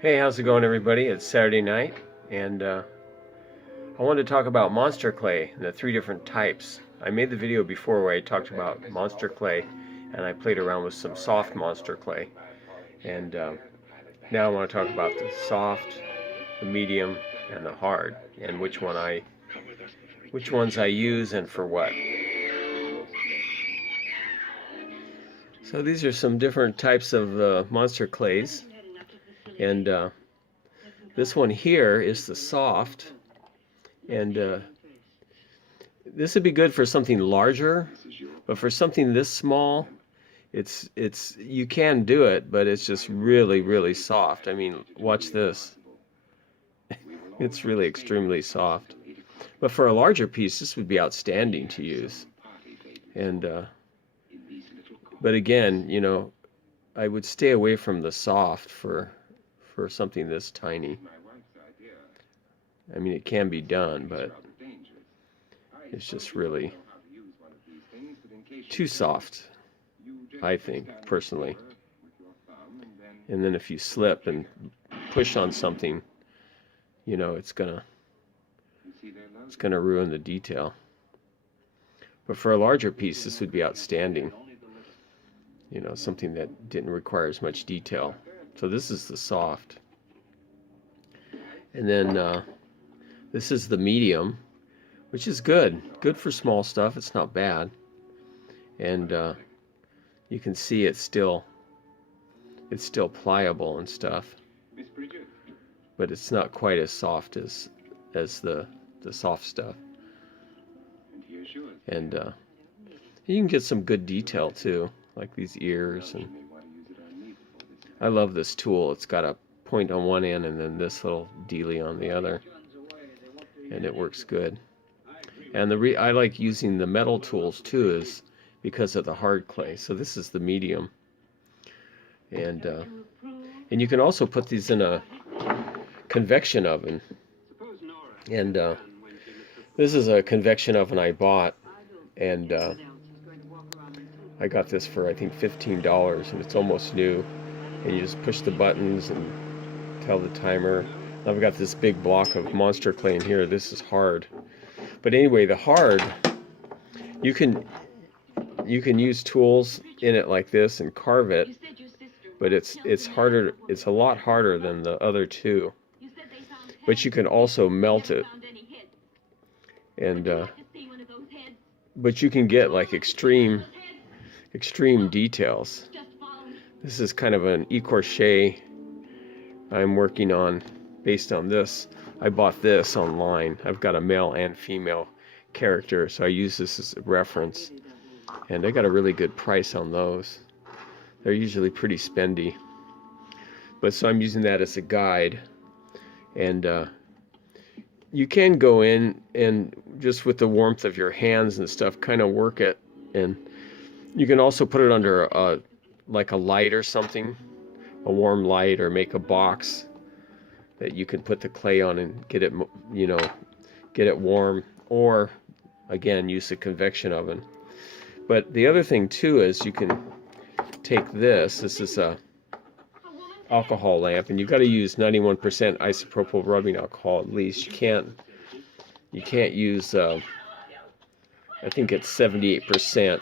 Hey, how's it going, everybody? It's Saturday night, and I wanted to talk about monster clay and the three different types. I made the video before where I talked about monster clay, and I played around with some soft monster clay. And now I want to talk about the soft, the medium, and the hard, and which ones I use and for what. So these are some different types of monster clays, and this one here is the soft, and this would be good for something larger, but for something this small, it's you can do it, but it's just really soft. I mean, watch this. It's really extremely soft. But for a larger piece, this would be outstanding to use. And but again, I would stay away from the soft for something this tiny. I mean, it can be done, but it's just really too soft, I think, personally. And then if you slip and push on something, it's gonna ruin the detail. But for a larger piece, this would be outstanding. Something that didn't require as much detail. So this is the soft. And then this is the medium, which is good. Good for small stuff. It's not bad. And you can see it's still pliable and stuff, but it's not quite as soft as the soft stuff. And you can get some good detail too, like these ears. And I love this tool. It's got a point on one end and then this little dealie on the other, and it works good. And I like using the metal tools too, is because of the hard clay. So this is the medium, and you can also put these in a convection oven. And this is a convection oven I bought, and I got this for I think $15, and it's almost new. And you just push the buttons and tell the timer. I've got this big block of monster clay in here. This is hard, but anyway, the hard, you can use tools in it like this and carve it, but it's harder. It's a lot harder than the other two. But you can also melt it, and but you can get like extreme details. This is kind of an e-crochet I'm working on based on this. I bought this online. I've got a male and female character, so I use this as a reference. And I got a really good price on those. They're usually pretty spendy. But so I'm using that as a guide. And you can go in and just with the warmth of your hands and stuff, kind of work it. And you can also put it under like a light or something, a warm light, or make a box that you can put the clay on and get it warm, or again use a convection oven. But the other thing too is you can take this is a alcohol lamp, and you've got to use 91% isopropyl rubbing alcohol at least. You can't use I think it's 78%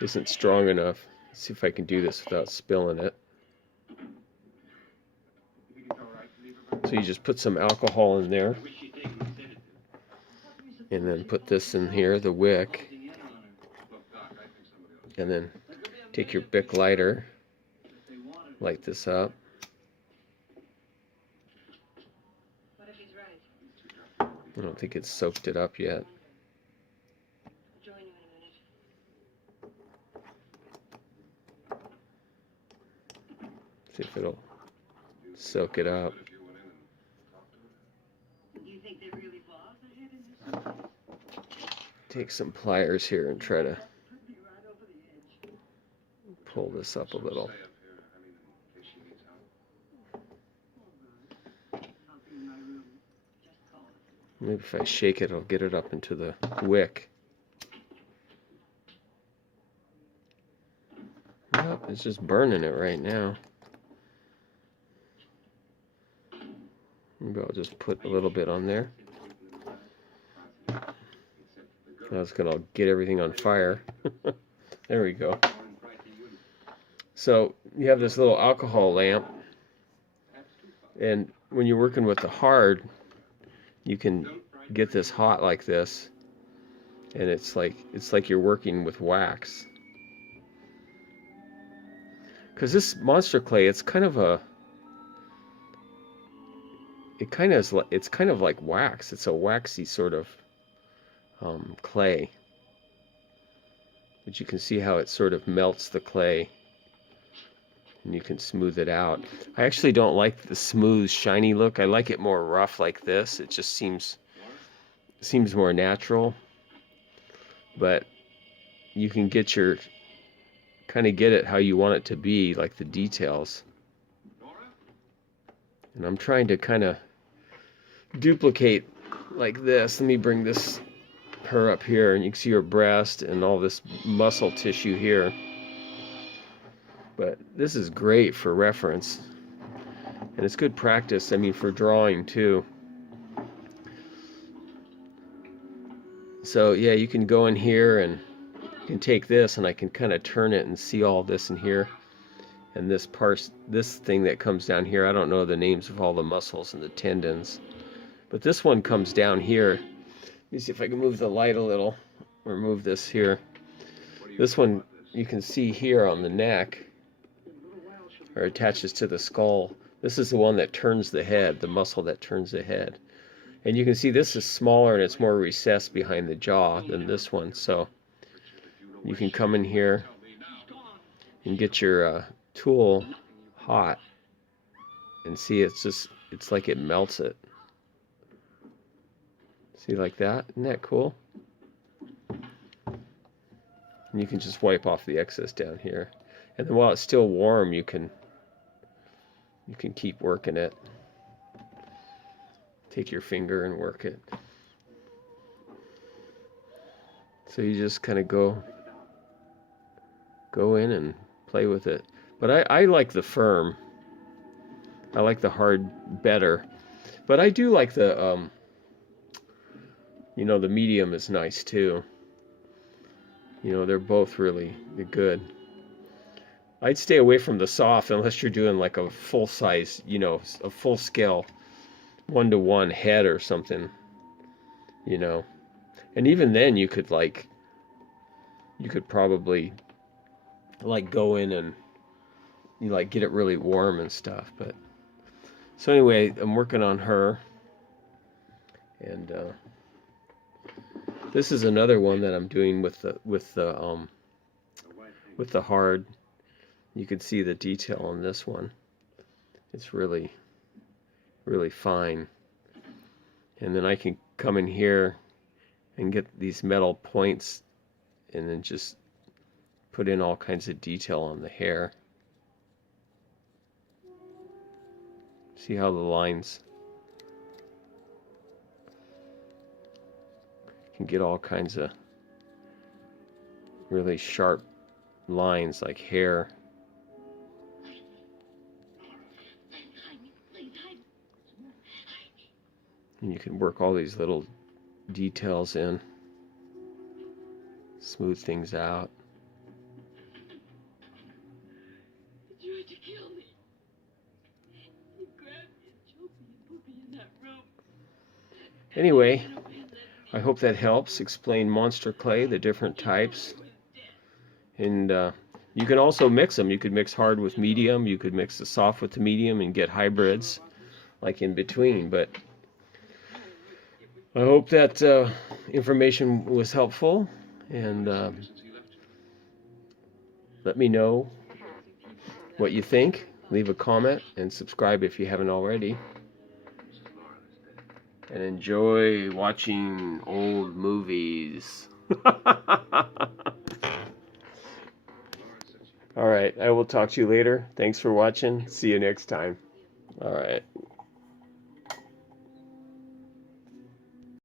isn't strong enough. Let's see if I can do this without spilling it. So you just put some alcohol in there, and then put this in here, the wick, and then take your Bic lighter, light this up. I don't think it's soaked it up yet. See if it'll soak it up. Take some pliers here and try to pull this up a little. Maybe if I shake it, I'll get it up into the wick. Nope, it's just burning it right now. Maybe I'll just put a little bit on there. That's gonna get everything on fire. There we go. So you have this little alcohol lamp, and when you're working with the hard, you can get this hot like this, and it's like you're working with wax. Because this monster clay, it's kind of like wax. It's a waxy sort of clay. But you can see how it sort of melts the clay, and you can smooth it out. I actually don't like the smooth, shiny look. I like it more rough like this. It just seems more natural. But you can get it how you want it to be, like the details. And I'm trying to kind of duplicate like this. Let me bring her up here, and you can see her breast and all this muscle tissue here. But this is great for reference, and it's good practice, I mean, for drawing too. So yeah, you can go in here and you can take this, and I can kind of turn it and see all this in here. And this thing that comes down here, I don't know the names of all the muscles and the tendons, but this one comes down here. Let me see if I can move the light a little, or move this here. This one you can see here on the neck, or attaches to the skull. This is the one that turns the head, the muscle that turns the head. And you can see this is smaller and it's more recessed behind the jaw than this one. So you can come in here and get your tool hot and see it's like it melts it. See, like that? Isn't that cool? And you can just wipe off the excess down here. And then while it's still warm, you can keep working it. Take your finger and work it. So you just kind of go in and play with it. But I like the firm. I like the hard better. But I do like the the medium is nice too. They're both really good. I'd stay away from the soft unless you're doing like a full size, a full scale 1-to-1 head or something, and even then you could probably like go in and get it really warm and stuff. But so anyway, I'm working on her, and this is another one that I'm doing with the hard. You can see the detail on this one. It's really, really fine. And then I can come in here and get these metal points and then just put in all kinds of detail on the hair. See how the lines can get all kinds of really sharp lines like hair. And you can work all these little details in, smooth things out. You tried to kill me. You grabbed me and choked me and put me in that room. Anyway, I hope that helps explain monster clay, the different types. And you can also mix them. You could mix hard with medium. You could mix the soft with the medium and get hybrids like in between. But I hope that information was helpful, and let me know what you think. Leave a comment and subscribe if you haven't already. And enjoy watching old movies. All right, I will talk to you later. Thanks for watching. See you next time. All right.